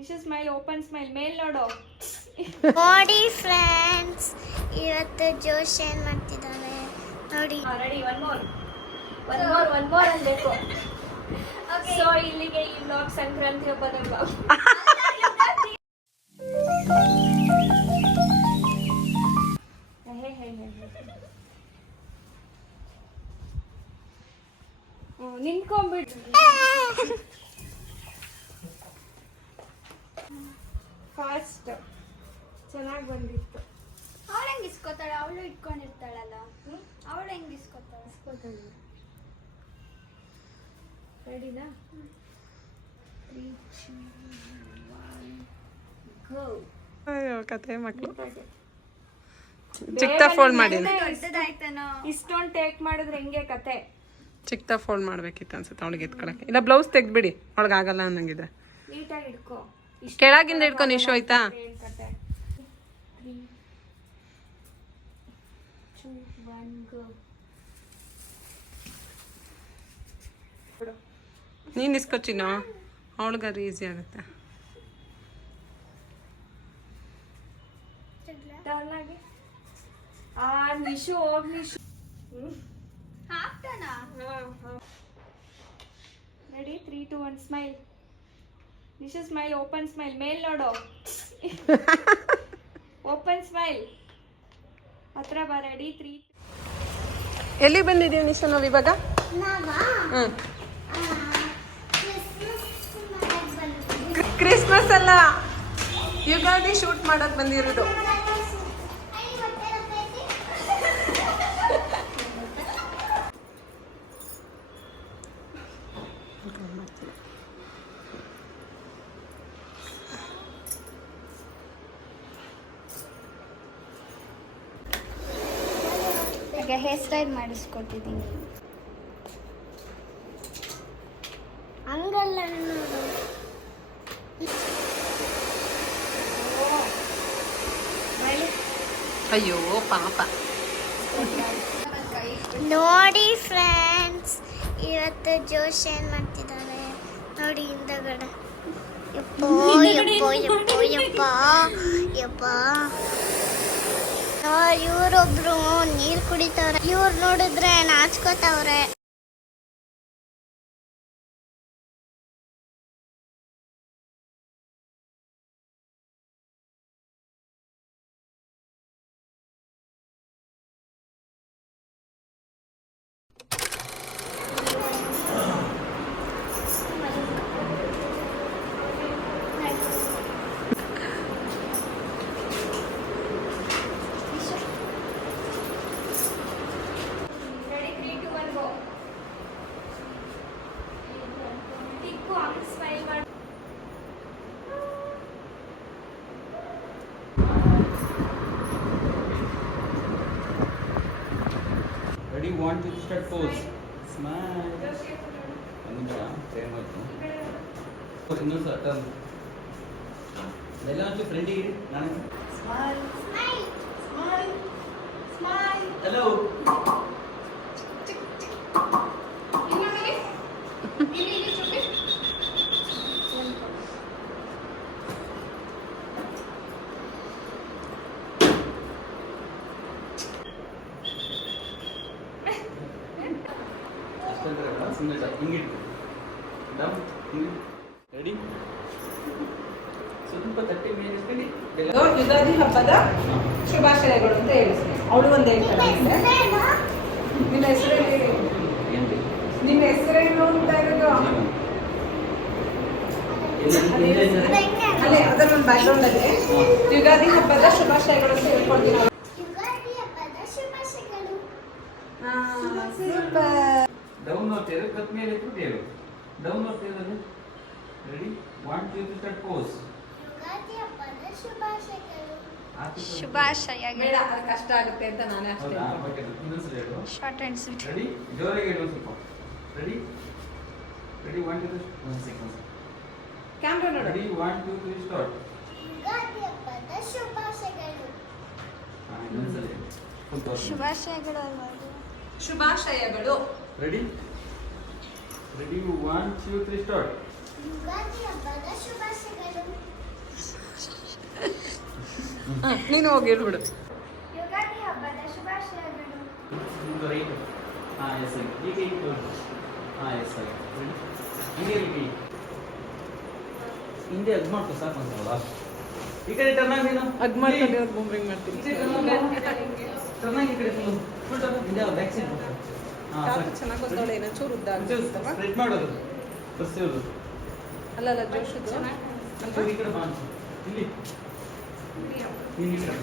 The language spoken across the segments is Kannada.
ನಿಶು ಸ್ಮೈಲ್, ಓಪನ್ ಸ್ಮೈಲ್, ಮೇಲ್ ನೋಡು. ನೋಡಿ ಫ್ರೆಂಡ್ಸ್, ಇವತ್ತು ಜೋಶ್ ಏನ್ ಮಾಡ್ತಿದ್ದಾನೆ ನೋಡಿ. ರೆಡಿ, ಒನ್ ಮೋರ್ ಅನ್ಬೇಕು. ಸೊ ಇಲ್ಲಿಗೆ ಈ ವ್ಲಾಗ್ ಸಂಕ್ರಾಂತಿ ಹಬ್ಬದ ವ್ಲಾಗ್. ನಿಂತ್ಕೊಂಡ್ಬಿಡ್ರಿ. ಫಾಸ್ಟ್ ಚೆನ್ನಾಗಿ ಬಂದಿತ್ತು. ಅವಳು ಹೆಂಗೆ ಇಸ್ಕೊತಾಳೆ? ಅವಳು ಇಟ್ಕೊಂಡಿರ್ತಾಳಲ್ಲ, ಅವಳು ಹೆಂಗೆ ಇಸ್ಕೊತಾಳೆ? ರೆಡಿನಾ? 3, 2, 1 ಗೋ. ಅಯ್ಯೋ ಕತೆ ಮಕ್ಕಳು ಚಿಕ್ಕ ಫೋಲ್ಡ್ ಮಾಡಿ. ಇಷ್ಟೊಂದು ಟೇಕ್ ಮಾಡಿದ್ರೆ ಹೆಂಗೆ ಕತೆ? ಚಿಕ್ಕ ಫೋಲ್ಡ್ ಮಾಡ್ಬೇಕಿತ್ತು ಅನ್ಸುತ್ತೆ ಅವಳಿಗೆ ಎತ್ಕೊಳಕ್ಕೆ. ಇಲ್ಲ ಬ್ಲೌಸ್ ತೆಗ್ದ್ಬಿಡಿ, ಅವಳಿಗೆ ಆಗಲ್ಲ ಅನ್ನಂಗಿದೆ. ನೀಟಾಗಿ ಇಟ್ಕೋ. ಕೆಳಗಿಂದ ಇಟ್ಕೊ ನಿಶು, ಆಯ್ತಾ? 3, 2, 1 ಗೋ. ನೀನು ಇಸ್ಕೊಚಿನೋ, ಅವಳಿಗಾದ್ರೆ ಈಸಿ ಆಗುತ್ತೆ. ಟರ್ನ್ ಆಗಿ. ನಿಶು ಹೋಗ್ Nishu. Ready, 3, 2, 1 smile. Nishu smile, open smile, ಮೇಲ್ ನೋಡು. Open smile. ಹತ್ರ ಬಾ. ರೆಡಿ, 3. ಎಲ್ಲಿ ಬಂದಿದ್ದೀವಿ ನಿಶು ನಾವು ಇವಾಗ? ಕ್ರಿಸ್ಮಸ್ ಅಲ್ಲ, ಯುಗಾದಿ ಶೂಟ್ ಮಾಡಕ್ ಬಂದಿರೋದು. ಹೇರ್ ಸ್ಟೈಲ್ ಮಾಡಿಸ್ಕೊಟ್ಟಿದ್ದೀನಿ. ಹಂಗಲ್ಲ ನೋಡು. ಅಯ್ಯೋ ಪಾಪ. ನೋಡಿ ಫ್ರೆಂಡ್ಸ್, ಇವತ್ತು ಜೋಶ್ ಏನ್ ಮಾಡ್ತಿದ್ದಾನೆ ನೋಡಿ ಹಿಂದಗಡೆ. ಯಪ್ಪೋ ಯಪ್ಪೋ ಯಪ್ಪೋ ಯಪ್ಪ ಯಪ್ಪ. ಇವ್ರೊಬ್ರು ನೀರ್ ಕುಡಿತವ್ರೆ, ಇವ್ರು ನೋಡಿದ್ರೆ ನಾಚ್ಕೋತವ್ರೆ. Ready, 1, 2, start, pose. Smile. Anusha, same ಆಯ್ತು. ಇನ್ನೊಂದು ಸಲ ಟರ್ನ್. ಎಲ್ಲ ಒಂಚೂರು ಫ್ರೆಂಡಿಗೆ ಇಡಿ. ನಾನು smile smile smile smile. Hello. Ready, ಸ್ವಲ್ಪ ತಟ್ಟೆ ಮೇಲೆ ಇಸ್ಕೊಂಡು ಯುಗಾದಿ ಹಬ್ಬದ ಶುಭಾಶಯಗಳು ಅಂತ ಹೇಳಿ. ಅವಳು ಒಂದು ಹೇಳ್ತಾಳೆ. ನಿಮ್ಮ ಹೆಸರೇನು? ನಿಮ್ಮ ಹೆಸರೇನು ಅಂತ ಇರೋದು ಅಲ್ಲೇ ಅದರೊಂದು ಬ್ಯಾಕ್ಗ್ರೌಂಡ್ ಅಲ್ಲಿ ಯುಗಾದಿ ಹಬ್ಬದ ಶುಭಾಶಯಗಳು ಅಂತ ಹೇಳ್ಕೊಳ್ತೀನಿ. ಡೌನ್ ನೋಡ್ತೀರ, ಕತ್ ಮೇಲೆ ಇಟ್ಟು ಡೌನ್ ನೋಡ್ತೀರ. Ready, 1, 2, start, pose. ಶುಭಾಶಯಗಳು. ಕಷ್ಟ ಆಗುತ್ತೆ ಅಂತ ನಾನೇ ಅಷ್ಟೇ. Short and sweet. ರೆಡಿ, ಜೋರಾಗಿ ಹೇಳು ಸ್ವಲ್ಪ. Ready, ready, 1, 2, 1 second. ಕ್ಯಾಮ್ರಾ ನೋಡಿ. Ready, 1, 2, 3 start. ಶುಭಾಶಯಗಳು. ಶುಭಾಶಯಗಳು. Ready, ready, 1, 2, 3 start. ಯುಗಾದಿ ಹಬ್ಬದ ಶುಭಾಶಯಗಳು. ನೀನು ಹೋಗಿ ಹೇಳ್ಬಿಡು. ಯುಗಾದಿ ಹಬ್ಬದ ಶುಭಾಶಯಗಳು. ನಿಮ್ದು ರೈಟ್. ಹಾಂ ಎಸ್ ಆಗಿ ಈಗ ಈಗ ಹಾಂ ಎಸ್ ಆಗಿ ಹಿಂಗೆ ಇಲ್ಲಿ ಹಿಂದೆ ಅದು ಮಾಡ್ಕೊ ಸಾಕು ಅಂತವಲ್ಲ. ಈ ಕಡೆ ಟರ್ನ್ ಆಗಿ ನೀನು ಅದ್ ಮಾಡ್ಕೊಂಡು ಅವ್ರು ಬೂಮ್ರಿಂಗ್ ಮಾಡ್ತೀನಿ. ಟರ್ನ್ ಆಗಿ ಈ ಕಡೆ ಫುಲ್ ಟರ್ನ್ ಹಿಂದೆ ಬ್ಯಾಕ್ ಸೈಡ್ ಹಾಂ ಕಾಲು ಚೆನ್ನಾಗಿ ಗೊತ್ತಾಳೆ, ಏನೋ ಚೂರು ಉದ್ದ ಆಗ್ತವ. ಸ್ಟ್ರೈಟ್ ಮಾಡೋದು ಬಸ್ ಇರೋದು ಅಲ್ಲ ಅಲ್ಲ ಜೋಶದ್ದು ಸೊ ಈ ಕಡೆ ಬಾ ಇಲ್ಲಿ ನೀನು ಈ ಕಡೆ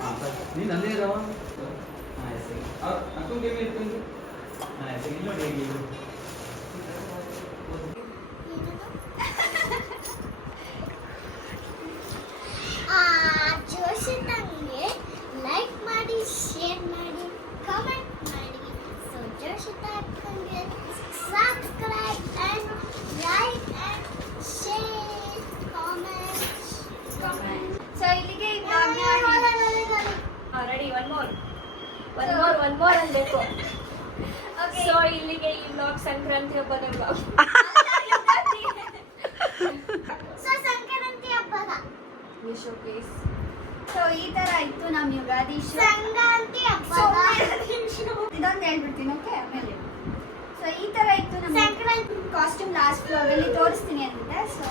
ಹಾಂ ನೀನು ಅಲ್ಲೇ ಇರವ. ಹಾಂ ಎಸ್ ಅಕ್ಕೂ ಗೇಮ್ ಇರ್ತಂಗೆ. ಹಾಂ ಎಸ್ ಇಲ್ಲಿ ನೋಡಿ ಹೇಗೆ ಇದು ಜೋಶಿತಂಗೆ ಲೈಕ್ ಮಾಡಿ, ಶೇರ್ ಮಾಡಿ, ಕಮೆಂಟ್ ಮಾಡಿ. ಸೊ ಜೋಶಿತ ಅಕ್ಕಂಗೆ subscribe and like and share comment. So ಇಲ್ಲಿಗೆ ಈ ರೆಡಿ ಒನ್ ಮೋರ್ ಅನ್ಬೇಕು. ಓಕೆ ಸೊ ಇಲ್ಲಿಗೆ ಈ ಬ್ಲಾಗ್ ಸಂಕ್ರಾಂತಿ ಹಬ್ಬದ ಬ್ಲಾಗ್. ಸೊ ಸಂಕ್ರಾಂತಿ ಹಬ್ಬದ ವಿಶು ಪ್ಲೀಸ್. ಸೊ ಈ ತರ ಇತ್ತು ನಮ್ಮ ಯುಗಾದಿ ಸಂಕ್ರಾಂತಿ ಹಬ್ಬದ ಇದೊಂದು ಹೇಳ್ಬಿಡ್ತೀನಿ ಓಕೆ ಆಮೇಲೆ. ಸೊ ಈ ತರ ಇತ್ತು ನಮ್ಮ ಸಂಕ್ರಾಂತಿ ಕಾಸ್ಟ್ಯೂಮ್ ಲಾಸ್ಟ್ ವ್ಲಾಗ್ ಅಲ್ಲಿ ತೋರಿಸ್ತೀನಿ ಅಂತಿದ್ದೆ. ಸೊ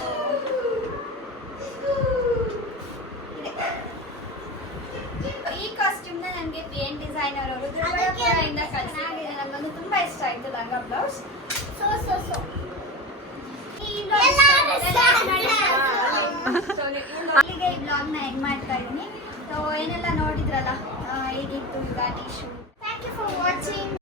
ಈ ಕಾಸ್ಟ್ಯೂಮ್ನ ನನಗೆ PN ಡಿಸೈನರ್ ಅವರು ದುರ್ಗಾಪುರದಿಂದ ಕಳಿಸಿದ್ದಾರೆ. ನನಗೊಂದು ತುಂಬಾ ಇಷ್ಟ ಆಯ್ತು ಲಂಗ ಬ್ಲೌಸ್. ಸೊ ಅಲ್ಲಿಗೆ ಈ ಬ್ಲಾಗ್ನ ಎಂಡ್ ಮಾಡ್ತಾ ಇದ್ದೀನಿ. ಸೊ ಏನೆಲ್ಲ ನೋಡಿದ್ರಲ್ಲ ಹೇಗಿತ್ತು Ugadi show. Thank you for watching.